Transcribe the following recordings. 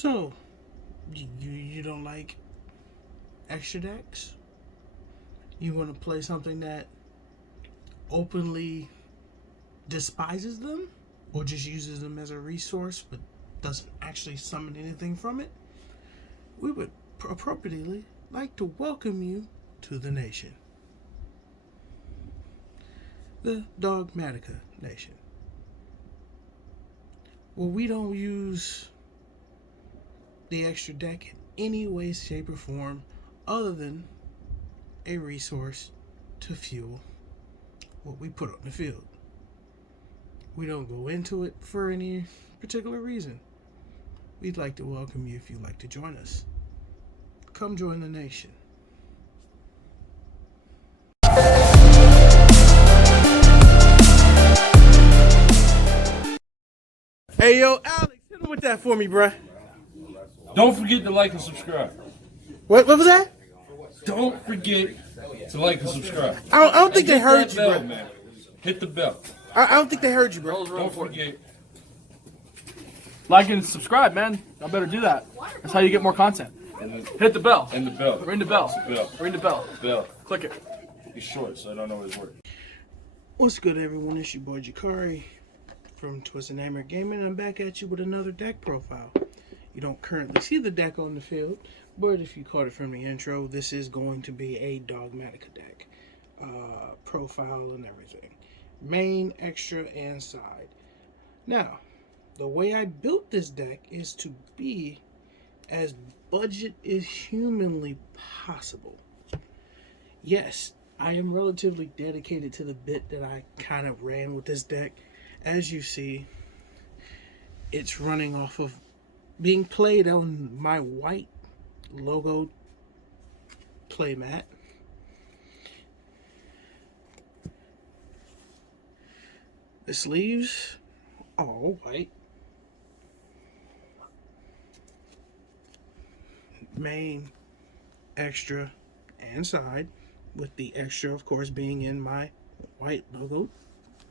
So, you don't like extra decks? You want to play something that openly despises them? Or just uses them as a resource but doesn't actually summon anything from it? We would appropriately like to welcome you to the nation. The Dogmatika Nation. Well, we don't use the extra deck in any way, shape, or form other than a resource to fuel what we put on the field. We don't go into it for any particular reason. We'd like to welcome you if you'd like to join us. Come join the nation. Hey, yo, Alex, hit him with that for me, bruh. Don't forget to like and subscribe. What was that? Don't forget to like and subscribe. I don't think they Hit heard that you, bell, bro. man. Hit the bell. I don't think they heard you, bro. Don't forget. Like and subscribe, man. I better do that. That's how you get more content. Hit the bell. And the bell. Ring the bell. Bell. Ring the bell. Bell. Click it. He's short, so I don't know his word. What's good, everyone? It's your boy Jakari from Twisted Hammer Gaming, and I'm back at you with another deck profile. You don't currently see the deck on the field, but if you caught it from the intro, this is going to be a Dogmatika deck. Profile and everything. Main, extra, and side. Now, the way I built this deck is to be as budget as humanly possible. Yes, I am relatively dedicated to the bit that I kind of ran with this deck. As you see, it's running off of being played on my white logo playmat. The sleeves all white. Main, extra, and side, with the extra of course being in my white logo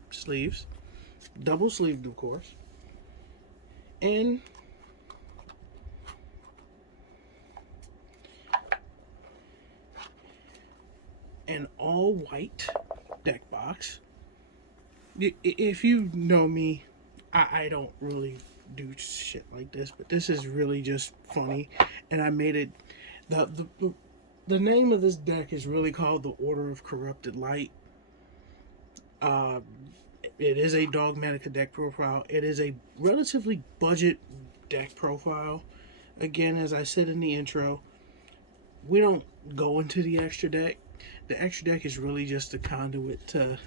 sleeves, double sleeved of course, and an all white deck box. If you know me, I don't really do shit like this, but this is really just funny, and I made it. The name of this deck is really called the Order of Corrupted Light. It is a Dogmatika deck profile. It is a relatively budget deck profile. Again, as I said in the intro, we don't go into the extra deck. The extra deck is really just a conduit to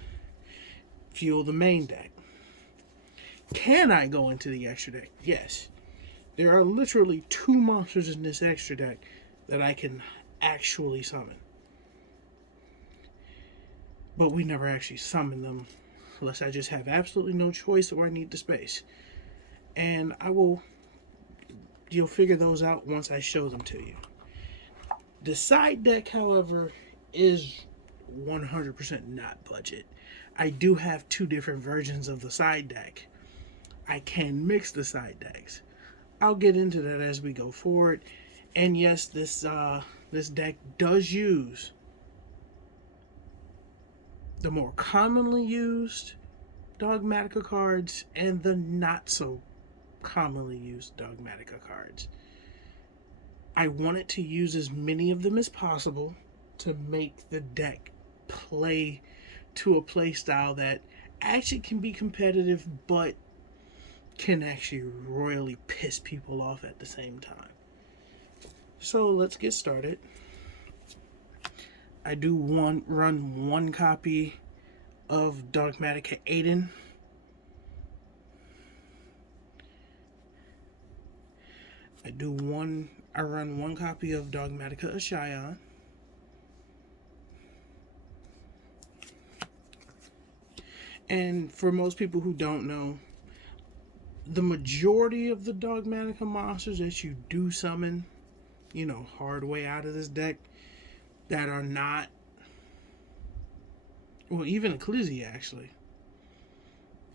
fuel the main deck. Can I go into the extra deck? Yes. There are literally 2 monsters in this extra deck that I can actually summon. But we never actually summon them unless I just have absolutely no choice or I need the space. And you'll figure those out once I show them to you. The side deck, however, is 100% not budget. I do have 2 different versions of the side deck. I can mix the side decks. I'll get into that as we go forward. And yes, this deck does use the more commonly used Dogmatika cards and the not so commonly used Dogmatika cards. I wanted to use as many of them as possible to make the deck play to a play style that actually can be competitive but can actually royally piss people off at the same time. So let's get started. I do run one copy of Dogmatika Aiden. I run one copy of Dogmatika Ashion. And for most people who don't know, the majority of the Dogmatika monsters that you do summon, hard way out of this deck, that are not, well, even Ecclesia actually.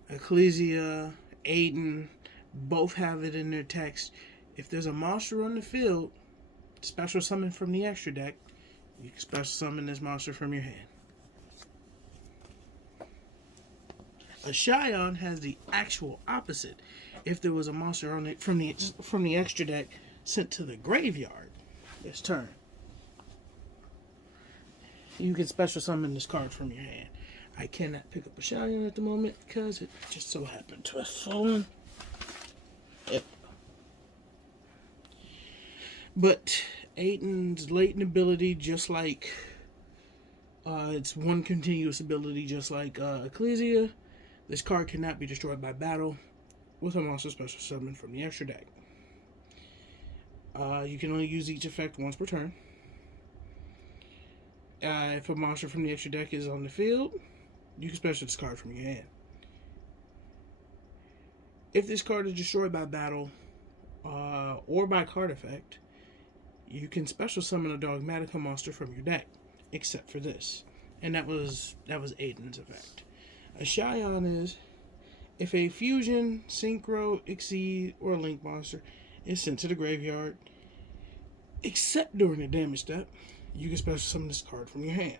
Ecclesia, Aiden, both have it in their text. If there's a monster on the field, special summon from the extra deck, you can special summon this monster from your hand. A Scion has the actual opposite. If there was a monster on it from the extra deck sent to the graveyard this turn, you can special summon this card from your hand. I cannot pick up a Scion at the moment because it just so happened to have fallen. Yep. But Aiden's latent ability, just like it's one continuous ability, just like Ecclesia. This card cannot be destroyed by battle with a monster special summon from the extra deck. You can only use each effect once per turn. If a monster from the extra deck is on the field, you can special this card from your hand. If this card is destroyed by battle or by card effect, you can special summon a Dogmatika monster from your deck, except for this. And that was Aiden's effect. A Scion is if a fusion, synchro, exceed, or link monster is sent to the graveyard, except during the damage step, you can special summon this card from your hand.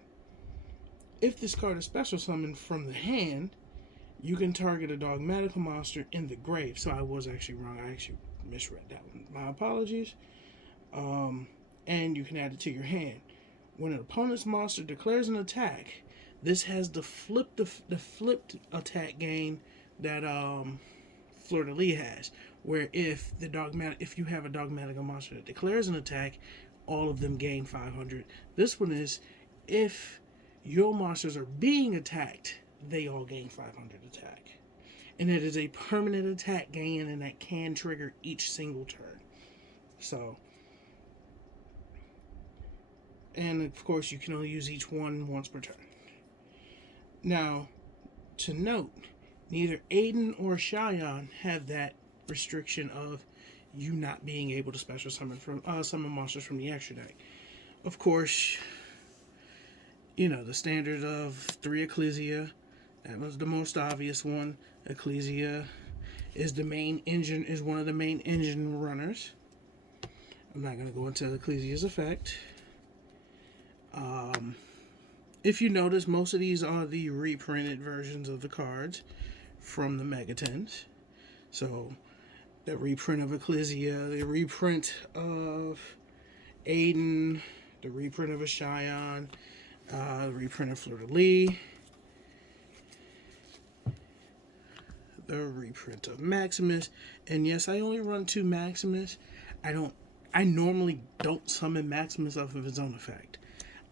If this card is special summoned from the hand, you can target a Dogmatika monster in the grave. So I was actually wrong. I actually misread that one. My apologies. And you can add it to your hand. When an opponent's monster declares an attack, this has the flipped attack gain that Fleur de Lis has, where if you have a Dogmatika monster that declares an attack, all of them gain 500. This one is if your monsters are being attacked, they all gain 500 attack, and it is a permanent attack gain, and that can trigger each single turn. So. And of course, you can only use each one once per turn. Now, to note, neither Aiden or Scion have that restriction of you not being able to special summon monsters from the extra deck. Of course, the standard of 3 Ecclesia. That was the most obvious one. Ecclesia is one of the main engine runners. I'm not going to go into Ecclesia's effect. If you notice, most of these are the reprinted versions of the cards from the Megatons. So, the reprint of Ecclesia, the reprint of Aiden, the reprint of a Scion, the reprint of Fleur de Lis, the reprint of Maximus. And yes, I only run 2 Maximus. I normally don't summon Maximus off of his own effect.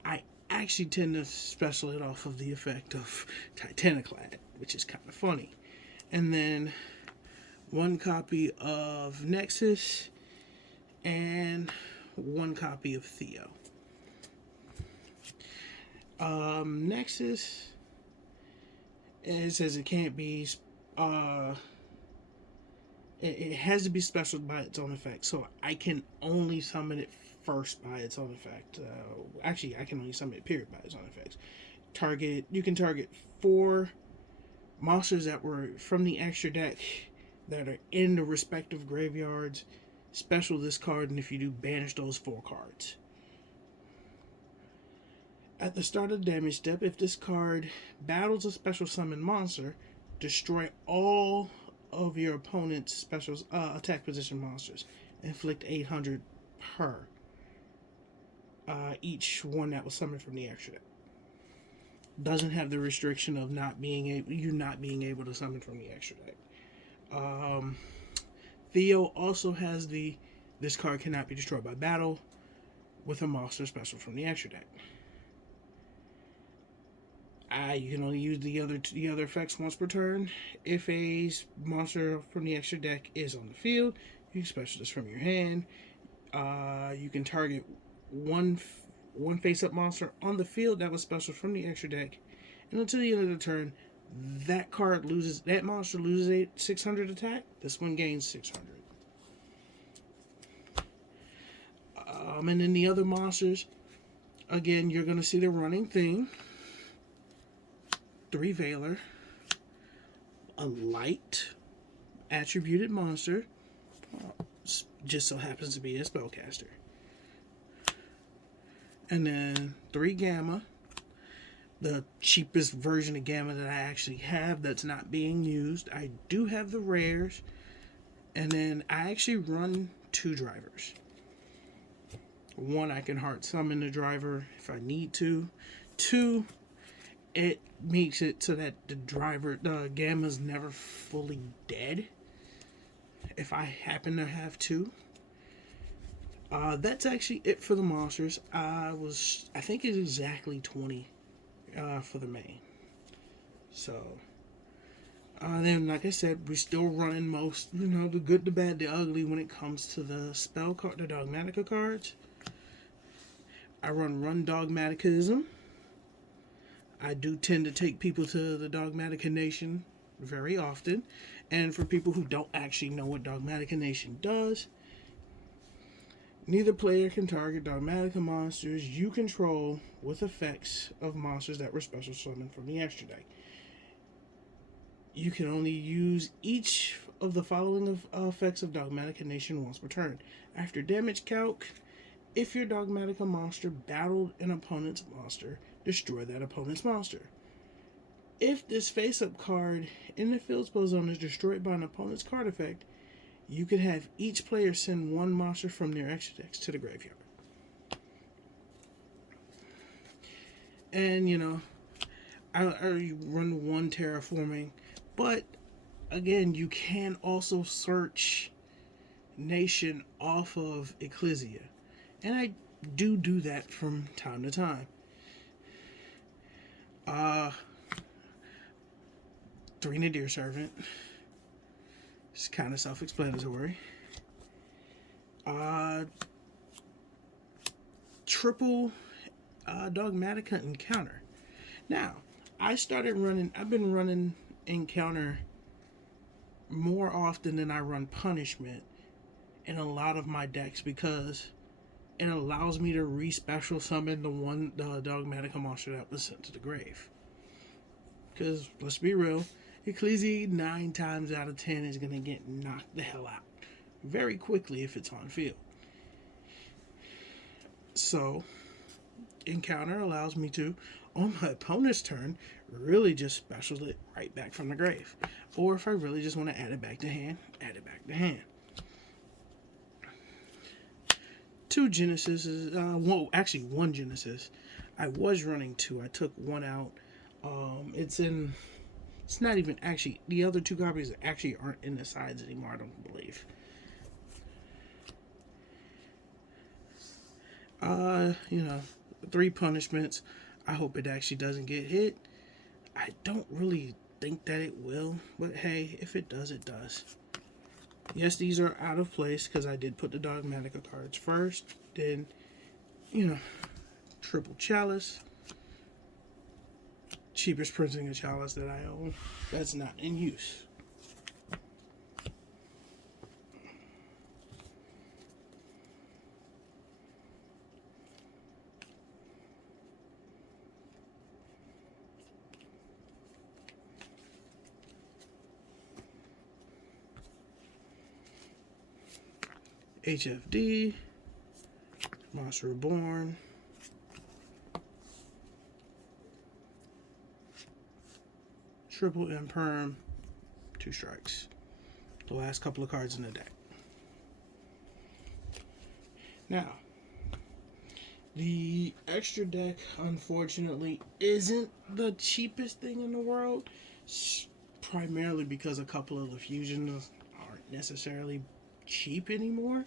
I actually tend to special it off of the effect of Titaniclad, which is kind of funny. And then 1 copy of Nexus and 1 copy of Theo. Nexus, it says it can't be, it has to be special by its own effect, so I can only summon it first by its own effect. Actually, I can only summon it period by its own effects. You can target 4 monsters that were from the extra deck that are in the respective graveyards. Special this card, and if you do, banish those 4 cards. At the start of the damage step, if this card battles a special summon monster, destroy all of your opponent's special attack position monsters. Inflict 800 per each one that was summoned from the extra deck. Doesn't have the restriction of not being able to summon from the extra deck. Theo also has this card cannot be destroyed by battle with a monster special from the extra deck. You can only use the other effects once per turn. If a monster from the extra deck is on the field, you can special this from your hand. You can target one face-up monster on the field that was special from the extra deck, and until the end of the turn, that monster loses 600 attack. This one gains 600. And then the other monsters, again, you're going to see the running thing. 3 Veiler, a light attributed monster. just so happens to be a spellcaster. And then 3 Gamma, the cheapest version of Gamma that I actually have that's not being used. I do have the rares, and then I actually run 2 drivers. 1, I can heart summon the driver if I need to. 2, it makes it so that the Gamma's never fully dead if I happen to have 2. That's actually it for the monsters. I think it's exactly 20 for the main. So then, like I said, we're still running most, the good, the bad, the ugly when it comes to the spell card, the Dogmatika cards. I run Dogmaticism. I do tend to take people to the Dogmatika Nation very often. And for people who don't actually know what Dogmatika Nation does, neither player can target Dogmatika monsters you control with effects of monsters that were special summoned from the extra deck. You can only use each of the following effects of Dogmatika Nation once per turn. After damage calc, if your Dogmatika monster battled an opponent's monster, destroy that opponent's monster. If this face-up card in the field spell zone is destroyed by an opponent's card effect, you can have each player send 1 monster from their extra decks to the graveyard. And, I run 1 terraforming, but again, you can also search Nation off of Ecclesia. And I do that from time to time. 3 Nadir Servant. It's kind of self-explanatory. Triple Dogmatika Encounter. Now, I've been running Encounter more often than I run Punishment in a lot of my decks because it allows me to re-special summon the Dogmatika monster that was sent to the grave. Because, let's be real, Ecclesia 9 times out of 10 is going to get knocked the hell out very quickly if it's on field. So, Encounter allows me to, on my opponent's turn, really just special it right back from the grave. Or if I really just want to add it back to hand, add it back to hand. 2 Genesis is, one Genesis. I was running 2. I took 1 out. It's not even actually, the other 2 copies actually aren't in the sides anymore, I don't believe. 3 punishments. I hope it actually doesn't get hit. I don't really think that it will, but hey, if it does, it does. Yes, these are out of place because I did put the Dogmatika cards first. Then, Triple Chalice. Cheapest printing of Chalice that I own. That's not in use. HFD, Monster Reborn, Triple Imperm, 2 strikes. The last couple of cards in the deck. Now, the extra deck, unfortunately, isn't the cheapest thing in the world, primarily because a couple of the fusions aren't necessarily cheap anymore.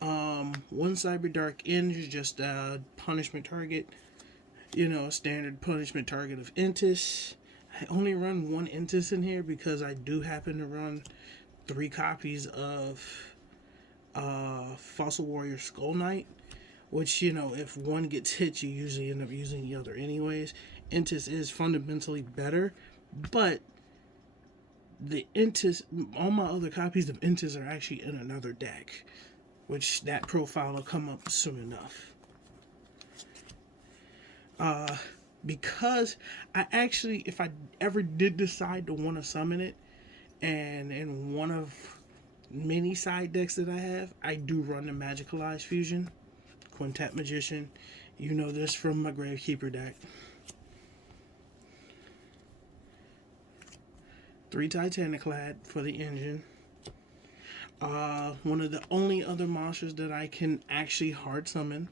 1 Cyber Dark End is just a punishment target, a standard punishment target of Intis. I only run 1 Intis in here because I do happen to run 3 copies of Fossil Warrior Skull Knight, which, if one gets hit, you usually end up using the other anyways. Intis is fundamentally better, but the Intis, all my other copies of Intis are actually in another deck, which that profile will come up soon enough. Because I actually, if I ever did decide to want to summon it, and in one of many side decks that I have, I do run the Magicalized Fusion, Quintet Magician. You know this from my Gravekeeper deck. 3 Titaniclad for the engine. One of the only other monsters that I can actually hard summon.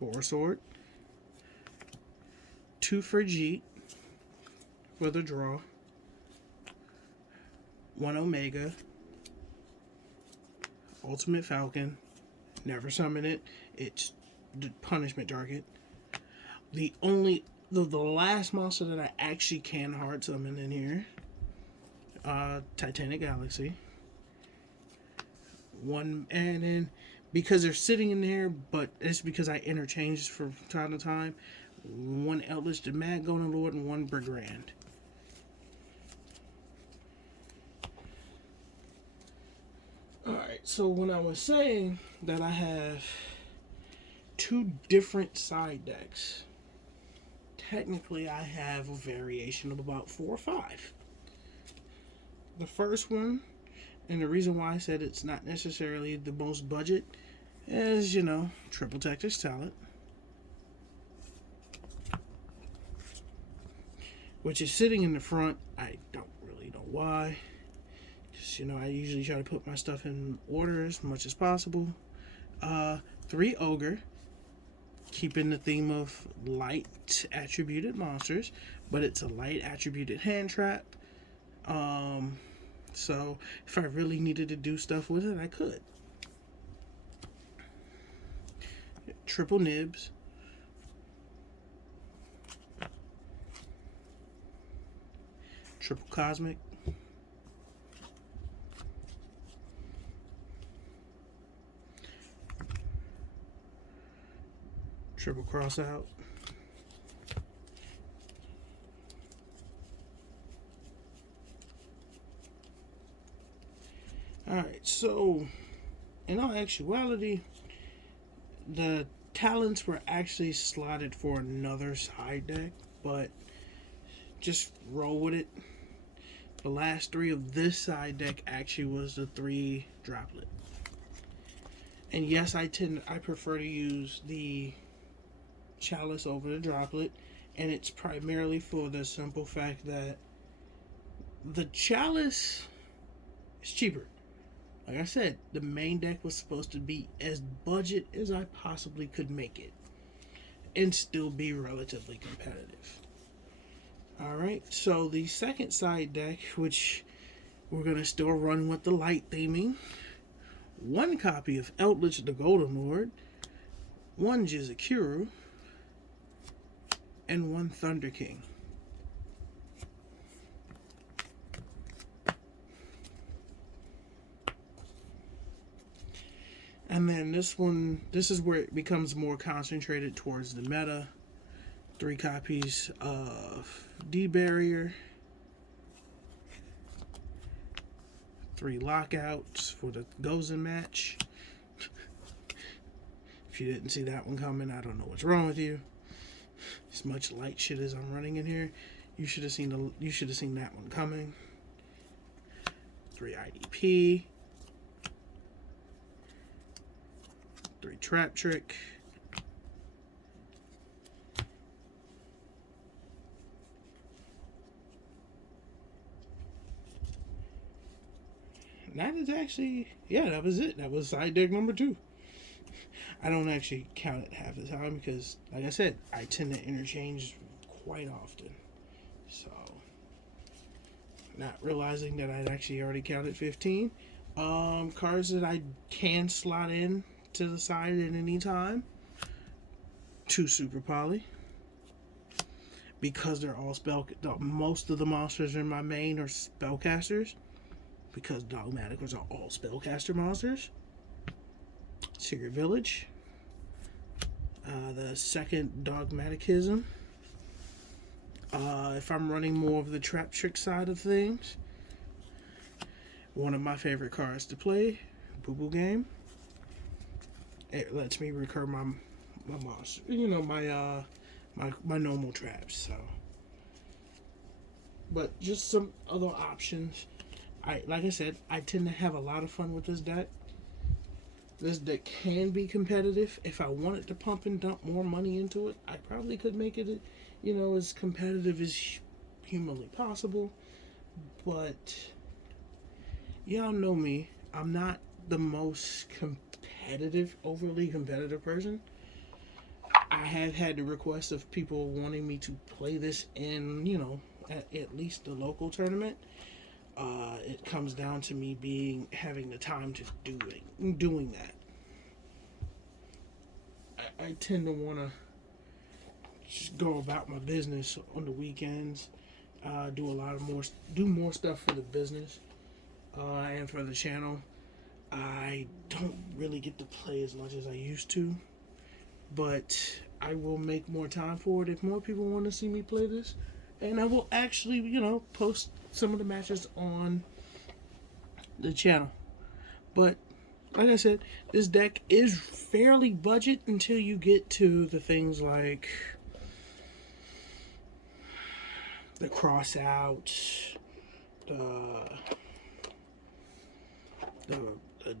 Boar Sword. 2 for Jeet for the draw. 1 Omega. Ultimate Falcon. Never summon it. It's the punishment target. The last monster that I actually can hard summon in here. Titanic Galaxy. One, and then because they're sitting in there, but it's because I interchange from time to time. 1 Eldritch the Mad Golden Lord and 1 Brigand. Alright, so when I was saying that I have 2 different side decks, technically I have a variation of about 4 or 5. The first one, and the reason why I said it's not necessarily the most budget, is, you know, Triple Tactics Talent, which is sitting in the front. I don't really know why. Just, you know, I usually try to put my stuff in order as much as possible. 3 Ogre, keeping the theme of light attributed monsters, but it's a light attributed hand trap. So if I really needed to do stuff with it, I could. Triple Nibs. Triple Cosmic. Triple Cross Out. Alright, so in all actuality, the talents were actually slotted for another side deck, but just roll with it. The last 3 of this side deck actually was the 3 droplet. And yes, I prefer to use the Chalice over the droplet, and it's primarily for the simple fact that the Chalice is cheaper. Like I said, the main deck was supposed to be as budget as I possibly could make it and still be relatively competitive. Alright, so the second side deck, which we're going to still run with the light theming, 1 copy of Eldritch the Golden Lord, 1 Jizakuru, and 1 Thunder King. And then this one, this is where it becomes more concentrated towards the meta. 3 copies of D-Barrier. 3 lockouts for the Gozen match. If you didn't see that one coming, I don't know what's wrong with you. As much light shit as I'm running in here, you should have seen that one coming. 3 IDP. 3 Trap Trick. That is actually, yeah, that was it. That was side deck number 2. I don't actually count it half the time because, like I said, I tend to interchange quite often. So, not realizing that I'd actually already counted 15. Cards that I can slot in to the side at any time. 2 Super Poly. Because they're all most of the monsters in my main are spellcasters. Because Dogmaticas are all spellcaster monsters. Secret Village. The second Dogmaticism. If I'm running more of the trap trick side of things, one of my favorite cards to play, Boo Boo Game. It lets me recur my monster, you know, my normal traps. So, but just some other options. like I said, I tend to have a lot of fun with this deck. This deck can be competitive. If I wanted to pump and dump more money into it, I probably could make it, as competitive as humanly possible. But y'all know me. I'm not the most overly competitive person. I have had the request of people wanting me to play this in, at least the local tournament. It comes down to me having the time to doing that. I tend to want to just go about my business on the weekends. Do more stuff for the business and for the channel. I don't really get to play as much as I used to, but I will make more time for it if more people want to see me play this, and I will actually, post some of the matches on the channel. But like I said, this deck is fairly budget until you get to the things like the cross outs, the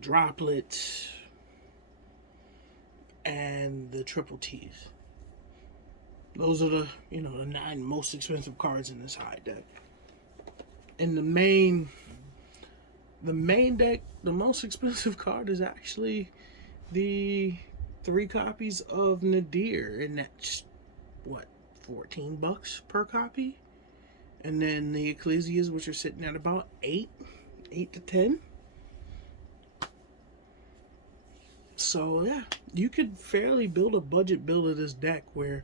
droplets, and the triple T's. Those are the 9 most expensive cards in this high deck. And the main deck, the most expensive card is actually the 3 copies of Nadir, and that's what, $14 per copy. And then the Ecclesias, which are sitting at about 8 to 10. So yeah, you could fairly build a budget build of this deck where,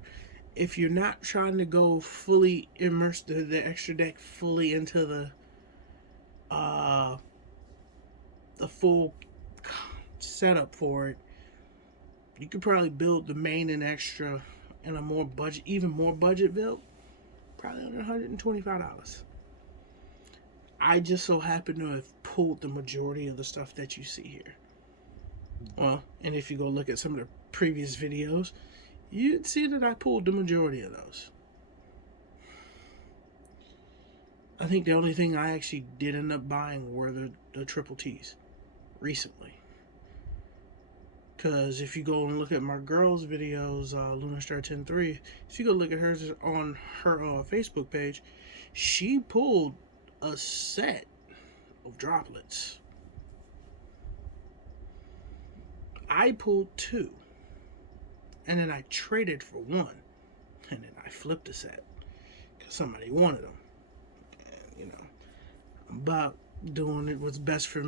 if you're not trying to go fully immerse the extra deck fully into the full setup for it, you could probably build the main and extra in a even more budget build, probably under $125. I just so happen to have pulled the majority of the stuff that you see here. Well, and if you go look at some of the previous videos, you'd see that I pulled the majority of those. I think the only thing I actually did end up buying were the triple T's recently. Because if you go and look at my girl's videos, Lunarstar103, if you go look at hers on her Facebook page, she pulled a set of droplets. I pulled 2. And then I traded for 1. And then I flipped a set. Because somebody wanted them. And, I'm about doing what's best for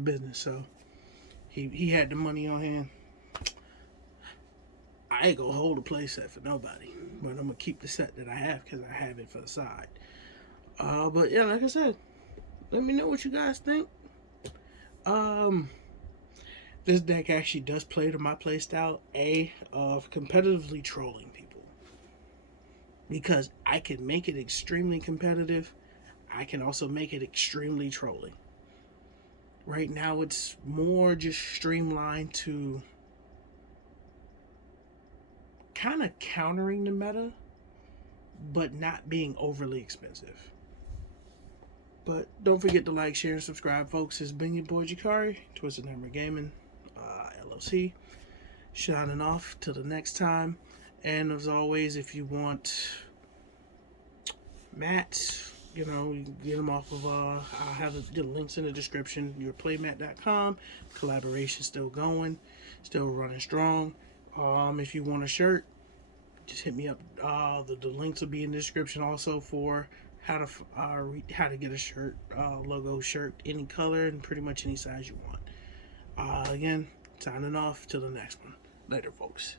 business. So he had the money on hand. I ain't gonna hold a play set for nobody. But I'm gonna keep the set that I have because I have it for the side. But yeah, like I said, let me know what you guys think. This deck actually does play to my playstyle, of competitively trolling people. Because I can make it extremely competitive. I can also make it extremely trolling. Right now it's more just streamlined to kind of countering the meta, but not being overly expensive. But don't forget to like, share, and subscribe, folks. It's been your boy Jakari, Twisted Hammer Gaming, LLC, shining off till the next time. And as always, if you want mats, you can get them off of, I'll have the links in the description. YourPlaymat.com. Collaboration still going, still running strong. If you want a shirt, just hit me up. The links will be in the description also for how to get a shirt, logo shirt, any color and pretty much any size you want. Again, signing off till the next one. Later, folks.